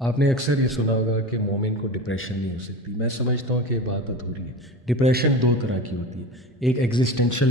آپ نے اکثر یہ سنا ہوگا کہ مومن کو ڈپریشن نہیں ہو سکتی. میں سمجھتا ہوں کہ یہ بات ادھوری ہے. ڈپریشن دو طرح کی ہوتی ہے. ایک ایگزسٹینشیل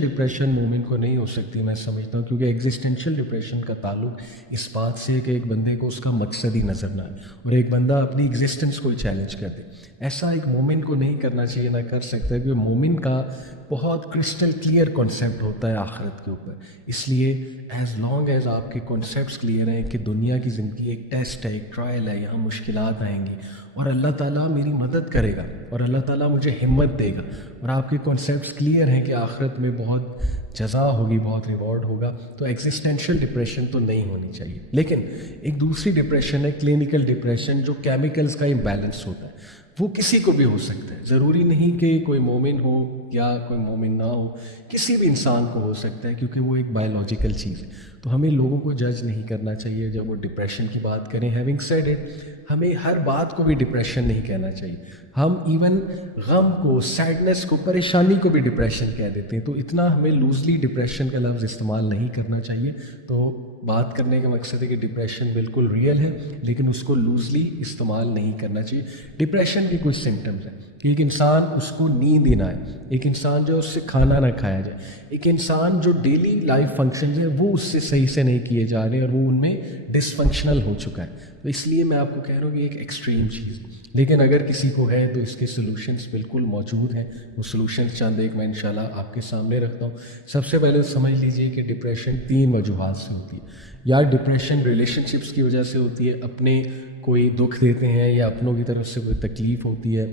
ڈپریشن مومن کو نہیں ہو سکتی میں سمجھتا ہوں، کیونکہ ایگزسٹینشیل ڈپریشن کا تعلق اس بات سے ہے کہ ایک بندے کو اس کا مقصد ہی نظر نہ آئے اور ایک بندہ اپنی ایگزسٹنس کو ہی چیلنج کر دے. ایسا ایک مومن کو نہیں کرنا چاہیے، نہ کر سکتا ہے، کیونکہ مومن کا بہت کرسٹل کلیئر کانسیپٹ ہوتا ہے آخرت کے اوپر. اس لیے ایز لانگ ایز آپ کے کانسیپٹس کلیئر ہیں کہ دنیا کی زندگی ایک ٹیسٹ ہے، ایک ٹرائل ہے، یہاں مشکلات آئیں گی اور اللہ تعالیٰ میری مدد کرے گا اور اللہ تعالیٰ مجھے ہمت دے گا، اور آپ کے کانسیپٹس کلیئر ہیں کہ آخرت میں بہت جزا ہوگی، بہت ریوارڈ ہوگا، تو ایگزسٹینشیل ڈپریشن تو نہیں ہونی چاہیے. لیکن ایک دوسری ڈپریشن ہے کلینکل ڈپریشن، جو کیمیکلز کا امبیلنس ہوتا ہے. وہ کسی کو بھی ہو سکتا ہے، ضروری نہیں کہ کوئی مومن ہو یا کوئی مومن نہ ہو، کسی بھی انسان کو ہو سکتا ہے، کیونکہ وہ ایک بایولوجیکل چیز ہے. تو ہمیں لوگوں کو جج نہیں کرنا چاہیے جب وہ ڈپریشن کی بات کریں. ہیونگ سیڈ اٹ، ہمیں ہر بات کو بھی ڈپریشن نہیں کہنا چاہیے. ہم ایون غم کو، سیڈنس کو، پریشانی کو بھی ڈپریشن کہہ دیتے ہیں. تو اتنا ہمیں لوزلی ڈپریشن کا لفظ استعمال نہیں کرنا چاہیے. تو بات کرنے کا مقصد ہے کہ ڈپریشن بالکل ریئل ہے، لیکن اس کو لوزلی استعمال نہیں کرنا چاہیے. ڈپریشن کے کچھ سمٹمز ہیں کہ ایک انسان اس کو نیند ہی نہ آئے، ایک انسان جو اس سے کھانا نہ کھایا جائے، ایک انسان جو ڈیلی لائف فنکشنز ہیں وہ اس سے صحیح سے نہیں کیے جا رہے اور وہ ان میں ڈس فنکشنل ہو چکا ہے. تو اس لیے میں آپ کو کہہ رہا ہوں کہ ایک ایکسٹریم چیز ہے، لیکن اگر کسی کو ہے تو اس کے سلوشنز بالکل موجود ہیں. وہ سلوشنز چند ایک میں انشاءاللہ آپ کے سامنے رکھتا ہوں. سب سے پہلے سمجھ لیجئے کہ ڈپریشن 3 وجوہات سے ہوتی ہے. یا ڈپریشن ریلیشن شپس کی وجہ سے ہوتی ہے، اپنے کوئی دکھ دیتے ہیں یا اپنوں کی طرف سے کوئی تکلیف ہوتی ہے،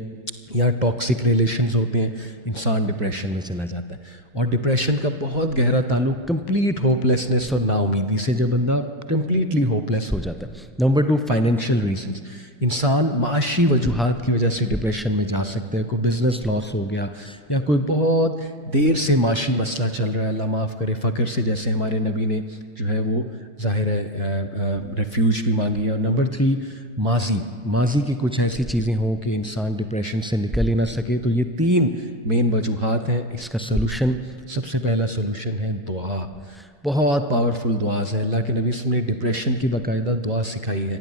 یا ٹاکسک ریلیشنز ہوتے ہیں، انسان ڈپریشن میں چلا جاتا ہے. اور ڈپریشن کا بہت گہرا تعلق کمپلیٹ ہوپ لیسنس اور نا امیدی سے، جب بندہ کمپلیٹلی ہوپ لیس ہو جاتا ہے. Number 2، financial reasons. انسان معاشی وجوہات کی وجہ سے ڈپریشن میں جا سکتا ہے. کوئی بزنس لاس ہو گیا یا کوئی بہت دیر سے معاشی مسئلہ چل رہا ہے، اللہ معاف کرے، فقر سے، جیسے ہمارے نبی نے جو ہے وہ ظاہر ہے ریفیوج بھی مانگی ہے. اور نمبر 3، ماضی کی کچھ ایسی چیزیں ہوں کہ انسان ڈپریشن سے نکل ہی نہ سکے. تو یہ 3 مین وجوہات ہیں. اس کا سلوشن، سب سے پہلا سلوشن ہے دعا. بہت پاورفل دعاز ہے. اللہ کے نبی صلی اللہ علیہ وسلم نے ڈپریشن کی باقاعدہ دعا سکھائی ہے.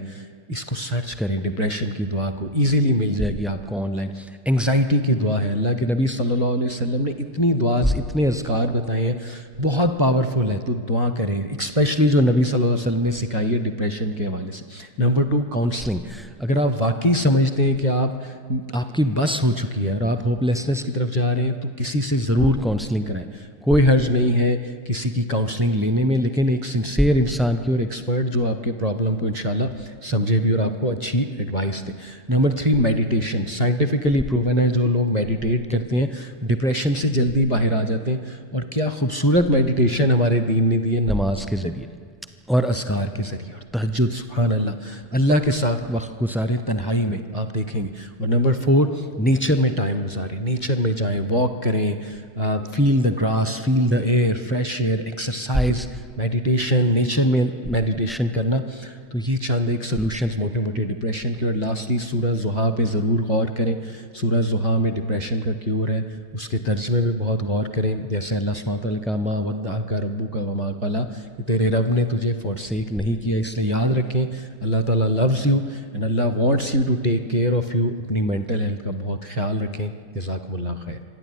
اس کو سرچ کریں، ڈپریشن کی دعا کو ایزیلی مل جائے گی آپ کو آن لائن. انگزائٹی کی دعا ہے، اللہ کے نبی صلی اللہ علیہ وسلم نے اتنی دعاز، اتنے اذکار بتائے ہیں، بہت پاورفل ہے. تو دعا کریں، اسپیشلی جو نبی صلی اللہ علیہ وسلم نے سکھائی ہے ڈپریشن کے حوالے سے. Number 2، counselling. اگر آپ واقعی سمجھتے ہیں کہ آپ کی بس ہو چکی ہے اور آپ ہوپ لیسنس کی طرف جا رہے ہیں، تو کسی سے ضرور کاؤنسلنگ کریں. کوئی حرج نہیں ہے کسی کی کاؤنسلنگ لینے میں، لیکن ایک سنسیئر انسان کی اور ایکسپرٹ جو آپ کے پرابلم کو انشاءاللہ سمجھے بھی اور آپ کو اچھی ایڈوائس دے. Number 3، meditation. سائنٹیفکلی پروون ہے، جو لوگ میڈیٹیٹ کرتے ہیں ڈپریشن سے جلدی باہر آ جاتے ہیں. اور کیا خوبصورت میڈیٹیشن ہمارے دین نے دی ہے، نماز کے ذریعے اور اذکار کے ذریعے اور تہجد. سبحان اللہ کے ساتھ وقت گزاریں تنہائی میں، آپ دیکھیں گے. اور نمبر 4، نیچر میں ٹائم گزاریں، نیچر میں جائیں، واک کریں، feel the grass, feel the air, fresh air, exercise, meditation, nature میں میڈیٹیشن کرنا. تو یہ چند ایک سلوشنز موٹے موٹے ڈپریشن کے. اور لاسٹلی سورہ ضحیٰ پہ ضرور غور کریں. سورہ ضحیٰ میں ڈپریشن کا کیور ہے، اس کے ترجمے میں بہت غور کریں. جیسے اللہ سبحانہ وتعالیٰ کا ما ودعک ربک وما قلی، کہ تیرے رب نے تجھے فورسیک نہیں کیا. اس لیے یاد رکھیں، اللہ تعالیٰ لوز یو اینڈ اللہ wants you to take care of you. اپنی مینٹل ہیلتھ کا بہت خیال رکھیں. جزاکم اللہ خیر.